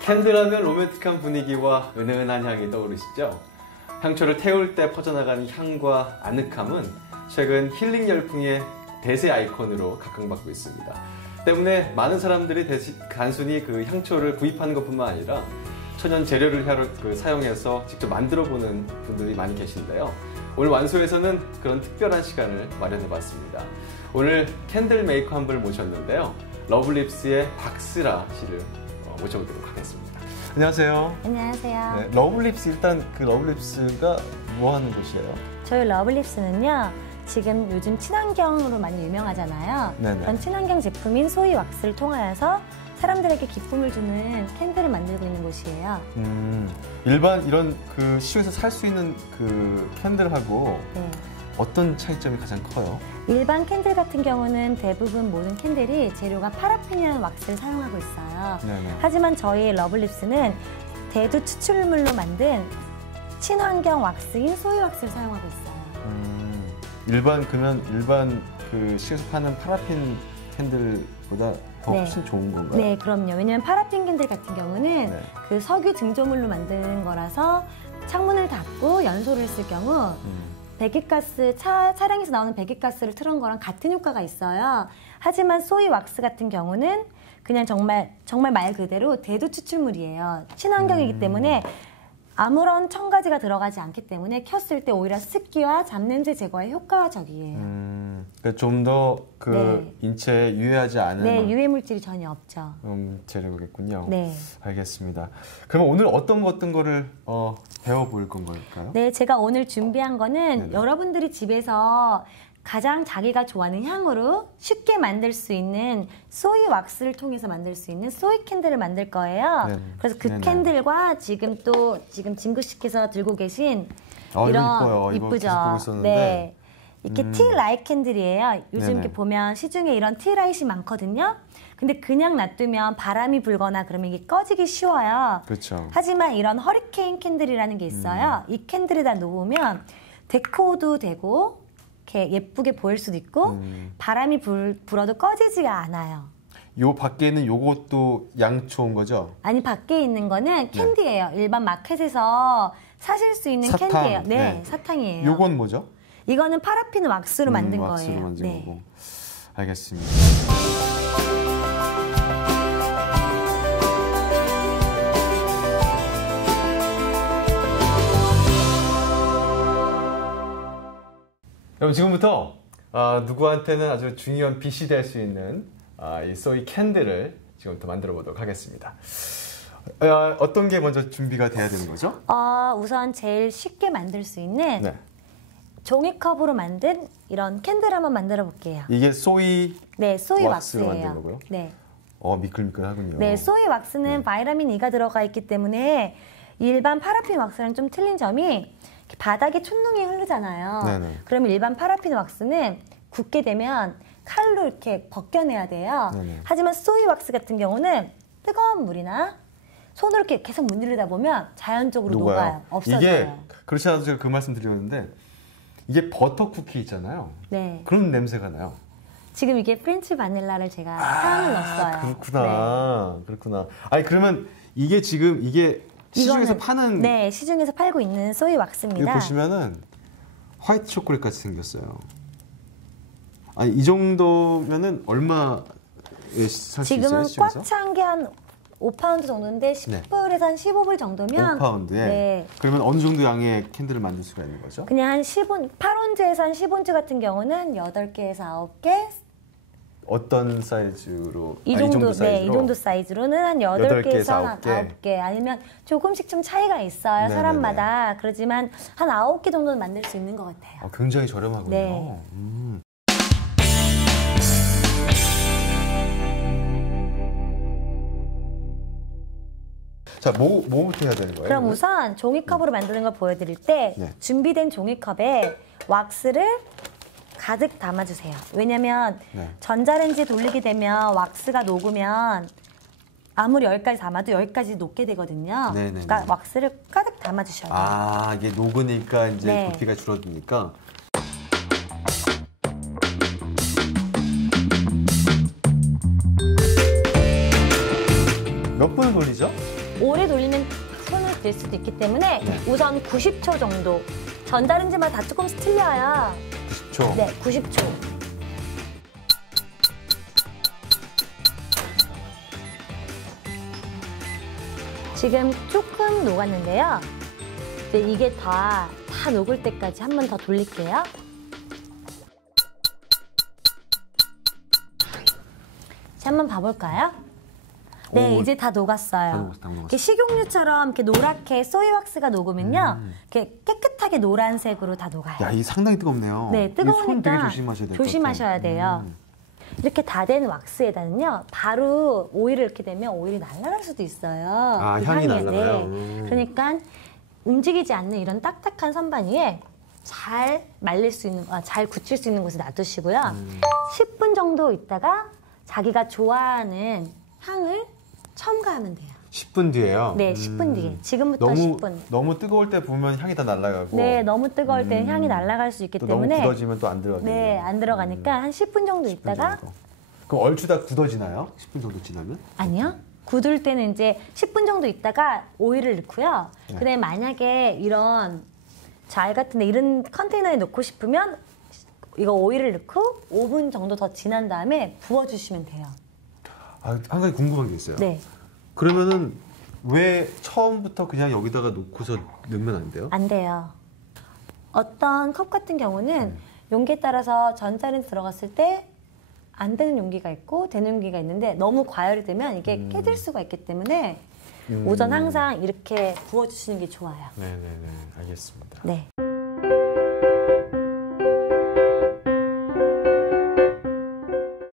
캔들하면 로맨틱한 분위기와 은은한 향이 떠오르시죠? 향초를 태울 때 퍼져나가는 향과 아늑함은 최근 힐링 열풍의 대세 아이콘으로 각광받고 있습니다. 때문에 많은 사람들이 단순히 그 향초를 구입하는 것뿐만 아니라 천연 재료를 사용해서 직접 만들어보는 분들이 많이 계신데요. 오늘 완소에서는 그런 특별한 시간을 마련해봤습니다. 오늘 캔들 메이커 한 분을 모셨는데요. 러블립스의 박스라 씨를 모셔보도록 하겠습니다. 안녕하세요. 안녕하세요. 네, 러블립스, 일단 그 러블립스가 뭐 하는 곳이에요? 저희 러블립스는요, 지금 요즘 친환경으로 많이 유명하잖아요. 네네. 그런 친환경 제품인 소이 왁스를 통하여서 사람들에게 기쁨을 주는 캔들을 만들고 있는 곳이에요. 일반 이런 그 시중에서 살 수 있는 그 캔들하고 네. 어떤 차이점이 가장 커요? 일반 캔들 같은 경우는 대부분 모든 캔들이 재료가 파라핀이라는 왁스를 사용하고 있어요. 네네. 하지만 저희 러블립스는 대두 추출물로 만든 친환경 왁스인 소이 왁스를 사용하고 있어요. 일반 그 시중에서 파는 파라핀 캔들보다 더 훨씬 좋은 건가요? 네, 그럼요. 왜냐면 파라핀 캔들 같은 경우는 네. 그 석유 증조물로 만드는 거라서 창문을 닫고 연소를 했을 경우 배기가스, 차량에서 나오는 배기가스를 틀은 거랑 같은 효과가 있어요. 하지만 소이 왁스 같은 경우는 그냥 정말 말 그대로 대두 추출물이에요. 친환경이기 때문에 아무런 첨가제가 들어가지 않기 때문에 켰을 때 오히려 습기와 잡냄새 제거에 효과적이에요. 그러니까 좀 더 그 네. 인체에 유해하지 않은 네, 유해 물질이 전혀 없죠. 재료겠군요. 네. 알겠습니다. 그러면 오늘 어떤 거를 배워볼 건가요? 네, 제가 오늘 준비한 거는 네네. 여러분들이 집에서 가장 자기가 좋아하는 향으로 쉽게 만들 수 있는 소이 왁스를 통해서 만들 수 있는 소이 캔들을 만들 거예요. 네네. 그래서 그 네네. 캔들과 지금 진구 씨께서 들고 계신 이거 이런 이뻐요. 이거 이쁘죠. 계속 보고 있었는데. 네. 이렇게 티라이트 캔들이에요. 요즘 네네. 이렇게 보면 시중에 이런 티라이트이 많거든요. 근데 그냥 놔두면 바람이 불거나 그러면 이게 꺼지기 쉬워요. 그렇죠. 하지만 이런 허리케인 캔들이라는 게 있어요. 이 캔들에다 놓으면 데코도 되고 이렇게 예쁘게 보일 수도 있고 바람이 불어도 꺼지지가 않아요. 요 밖에는 요것도 양초인 거죠? 아니, 밖에 있는 거는 캔디예요. 일반 마켓에서 사실 수 있는 사탕. 캔디예요. 네, 네. 사탕이에요. 요건 뭐죠? 이거는 파라핀 왁스로 만든 왁스로 거예요. 만든 네. 거고. 알겠습니다. 여러분, 지금부터 누구한테는 아주 중요한 빛이 될 수 있는 이 소이 캔들을 지금부터 만들어 보도록 하겠습니다. 어떤 게 먼저 준비가 돼야 되는 거죠? 우선 제일 쉽게 만들 수 있는 네. 종이컵으로 만든 이런 캔들 한번 만들어 볼게요. 이게 소이 네, 소이 왁스로 왁스예요. 만든 거고요? 네. 미끌미끌하군요. 네, 소이 왁스는 바이타민 E가 들어가 있기 때문에 일반 파라핀 왁스랑 좀 틀린 점이 이렇게 바닥에 촛능이 흐르잖아요. 네네. 그러면 일반 파라핀 왁스는 굳게 되면 칼로 이렇게 벗겨내야 돼요. 네네. 하지만 소이 왁스 같은 경우는 뜨거운 물이나 손으로 이렇게 계속 문지르다 보면 자연적으로 녹아요. 없어져요. 이게 그렇지 않아도 제가 그 말씀 드렸는데 이게 버터 쿠키 있잖아요. 네. 그런 냄새가 나요. 지금 이게 프렌치 바닐라를 제가 향을 넣었어요. 그렇구나. 네. 그렇구나. 아니, 그러면 이게 지금 시중에서 파는 네, 시중에서 팔고 있는 소이 이거 왁스입니다. 보시면은 화이트 초콜릿 같이 생겼어요. 아니, 이 정도면은 얼마에 살 수 있어요? 지금은 시중에서? 꽉 찬 게 한 5파운드 정도인데 10불에서 한 15불 정도면 5파운드에? 네. 그러면 어느 정도 양의 캔들을 만들 수가 있는 거죠? 그냥 한 8온즈에서 한 10온즈 같은 경우는 8개에서 9개 어떤 사이즈로? 이 정도 사이즈로는 한 8개에서 9개 아니면 조금씩 좀 차이가 있어요. 네네네. 사람마다. 그렇지만 한 9개 정도는 만들 수 있는 것 같아요. 굉장히 저렴하군요. 네. 자, 뭐부터 해야 되는 거예요? 그럼 우선 종이컵으로 만드는 걸 보여드릴 때 네. 준비된 종이컵에 왁스를 가득 담아주세요. 왜냐면 네. 전자레인지에 돌리게 되면 왁스가 녹으면 아무리 10가지 담아도 10가지 녹게 되거든요. 네네네. 그러니까 왁스를 가득 담아주셔야 돼요. 이게 녹으니까 이제 네. 부피가 줄어드니까. 몇 분을 돌리죠? 오래 돌리면 손을 댈 수도 있기 때문에 네. 우선 90초 정도. 전다른지마다 다 조금씩 틀려요. 90초. 네, 90초. 지금 조금 녹았는데요. 이제 이게 다 녹을 때까지 한 번 더 돌릴게요. 자, 한번 봐볼까요? 네, 오, 이제 다 녹았어요. 다 녹았어. 이렇게 식용유처럼 이렇게 노랗게 소이왁스가 녹으면요, 이렇게 깨끗하게 노란색으로 다 녹아요. 야, 이 상당히 뜨겁네요. 네, 손 되게 뜨거우니까 조심하셔야 될 것 조심하셔야 같아요. 돼요. 이렇게 다 된 왁스에다는요, 바로 오일을 이렇게 되면 오일이 날아갈 수도 있어요. 아, 그 향이 향이. 날아가요? 네. 그러니까 움직이지 않는 이런 딱딱한 선반 위에 잘 말릴 수 있는, 잘 굳힐 수 있는 곳에 놔두시고요. 10분 정도 있다가 자기가 좋아하는 향을 첨가하면 돼요. 10분 뒤에요? 네, 10분 뒤에. 지금부터 너무, 10분. 너무 뜨거울 때 부으면 향이 다 날아가고. 네, 너무 뜨거울 때는 향이 날아갈 수 있기 또 때문에. 너무 굳어지면 또 안 들어가요. 네, 안 들어가니까 한 10분 정도 있다가. 그럼 얼추 다 굳어지나요? 10분 정도 지나면? 아니요. 굳을 때는 이제 10분 정도 있다가 오일을 넣고요. 네. 그다음에 만약에 이런 잘 같은 데 이런 컨테이너에 넣고 싶으면 이거 오일을 넣고 5분 정도 더 지난 다음에 부어주시면 돼요. 아, 한 가지 궁금한 게 있어요. 네. 그러면은 왜 처음부터 그냥 여기다가 놓고서 넣으면 안 돼요? 안 돼요. 어떤 컵 같은 경우는 용기에 따라서 전자레인지 들어갔을 때 안 되는 용기가 있고 되는 용기가 있는데 너무 과열이 되면 이게 깨질 수가 있기 때문에 오전 항상 이렇게 부어주시는 게 좋아요. 네네네, 알겠습니다. 네.